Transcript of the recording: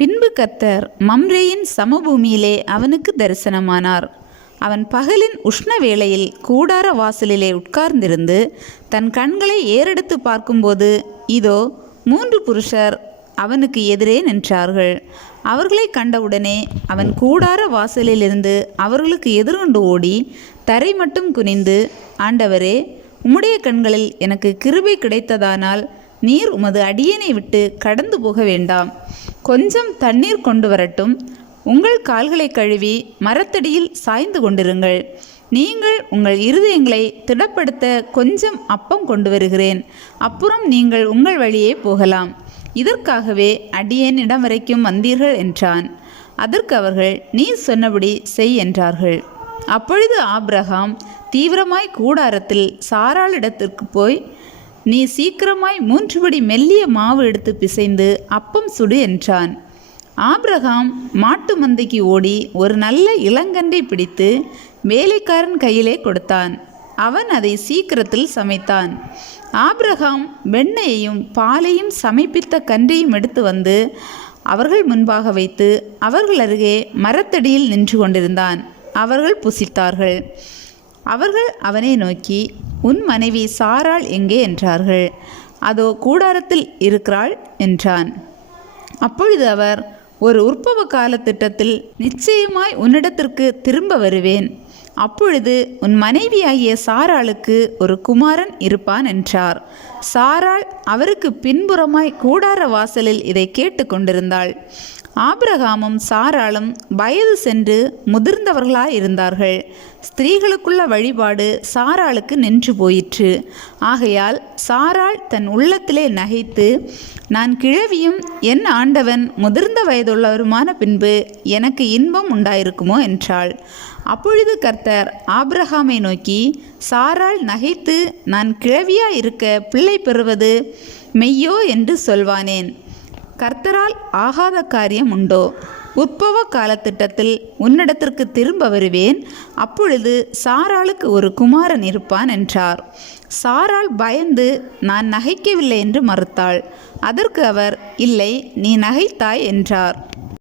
பின்பு கர்த்தர் மம்ரேயின் சமபூமியிலே அவனுக்கு தரிசனமானார். அவன் பகலின் உஷ்ண வேளையில் கூடார வாசலிலே உட்கார்ந்திருந்து தன் கண்களை ஏறெடுத்து பார்க்கும்போது இதோ மூன்று புருஷர் அவனுக்கு எதிரே நின்றார்கள். அவர்களை கண்டவுடனே அவன் கூடார வாசலிலிருந்து அவர்களுக்கு எதிர்கொண்டு ஓடி தரை மட்டும் குனிந்து ஆண்டவரே உம்முடைய கண்களில் எனக்கு கிருபை கிடைத்ததானால் நீர் உமது அடியனை விட்டு கடந்து போக வேண்டாம். கொஞ்சம் தண்ணீர் கொண்டு வரட்டும். உங்கள் கால்களை கழுவி மரத்தடியில் சாய்ந்து கொண்டிருங்கள். நீங்கள் உங்கள் இருதயங்களை திடப்படுத்த கொஞ்சம் அப்பம் கொண்டு வருகிறேன். அப்புறம் நீங்கள் உங்கள் வழியே போகலாம். இதற்காகவே அடியேன் இடம் வரைக்கும் வந்தீர்கள் என்றான். அதற்கு அவர்கள் நீ சொன்னபடி செய் என்றார்கள். அப்பொழுது ஆப்ரஹாம் தீவிரமாய் கூடாரத்தில் சாராளிடத்திற்கு போய் நீ சீக்கிரமாய் மூன்றுபடி மெல்லிய மாவு எடுத்து பிசைந்து அப்பம் சுடு என்றான். ஆப்ரஹாம் மாட்டு மந்தைக்கு ஓடி ஒரு நல்ல இளங்கன்றை பிடித்து வேலைக்காரன் கையிலே கொடுத்தான். அவன் அதை சீக்கிரத்தில் சமைத்தான். ஆப்ரஹாம் வெண்ணையையும் பாலையும் சமைப்பித்த கன்றையும் எடுத்து வந்து அவர்கள் முன்பாக வைத்து அவர்கள் அருகே மரத்தடியில் நின்று கொண்டிருந்தான். அவர்கள் புசித்தார்கள். அவர்கள் அவனை நோக்கி உன் மனைவி சாராள் எங்கே என்றார்கள்? அதோ கூடாரத்தில் இருக்கிறாள் என்றான். அப்பொழுது அவர் ஒரு உற்பவ கால திட்டத்தில் நிச்சயமாய் உன்னிடத்திற்கு திரும்ப வருவேன். அப்பொழுது உன் மனைவியாகிய சாராளுக்கு ஒரு குமாரன் இருப்பான் என்றார். சாராள் அவருக்கு பின்புறமாய் கூடார வாசலில் இதை கேட்டு கொண்டிருந்தாள். ஆபிரகாமும் சாராளும் வயது சென்று முதிர்ந்தவர்களாய் இருந்தார்கள். ஸ்திரீகளுக்குள்ள வழிபாடு சாராளுக்கு நின்று போயிற்று. ஆகையால் சாராள் தன் உள்ளத்திலே நகைத்து நான் கிழவியும் என் ஆண்டவன் முதிர்ந்த வயதுள்ளவருமான பின்பு எனக்கு இன்பம் உண்டாயிருக்குமோ? என்றாள். அப்பொழுது கர்த்தர் ஆபிரகாமை நோக்கி சாராள் நகைத்து நான் கிழவியா இருக்க பிள்ளை பெறுவது மெய்யோ? என்று சொல்வானேன். கர்த்தரால் ஆகாத காரியம் உண்டோ? உற்பவ காலத்திட்டத்தில் உன்னிடத்திற்கு திரும்ப வருவேன். அப்பொழுது சாராளுக்கு ஒரு குமாரன் இருப்பான் என்றார். சாராள் பயந்து நான் நகைக்கவில்லை என்று மறுத்தாள். அதற்கு அவர் இல்லை நீ நகைத்தாய் என்றார்.